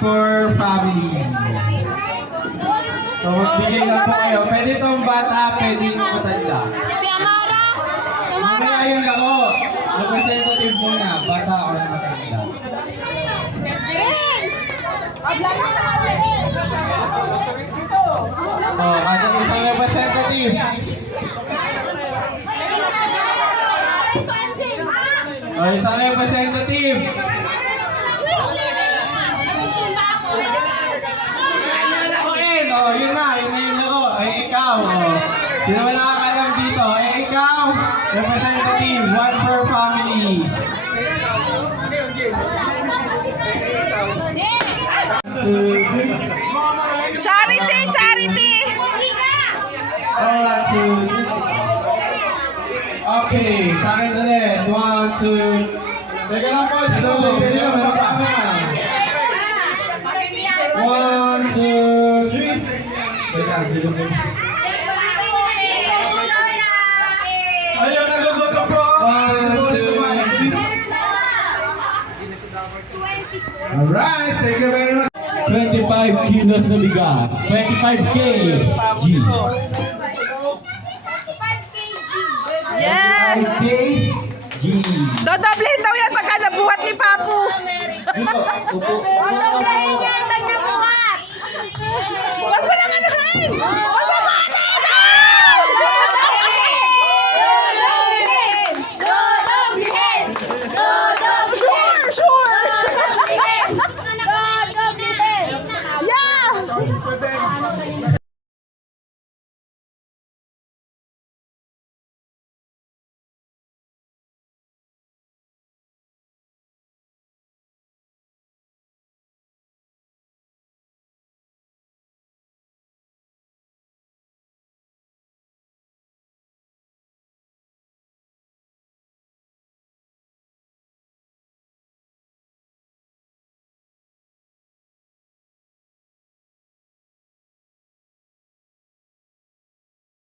for family. So magbigay lang po kayo. Pwede itong bata, pwede yung matanda. Si Amara! Mamaya yung ako. Representative muna, bata or matanda. Oh, kada isang representative. Oh, isang representative. Oh, yun na yung laro. Ay, ikaw. Oh. Sino ba nakakalam dito? Ay, ikaw. Representative, one per family. Charity! Charity! One, two. Okay, sa akin ulit. One, two. Teka lang po. Dito, meron pa ako na. One, two, three. Teka, dito po. Ayaw, nagugutom po. One, two, three. Alright, thank you very much. 25 kilos na bigas. 25 kg. Yes! kg. Dodoblehin daw yan pagka nabuhat ni Papu. Huwag yan! Huwag na buhat! Huwag mo lang anuhin!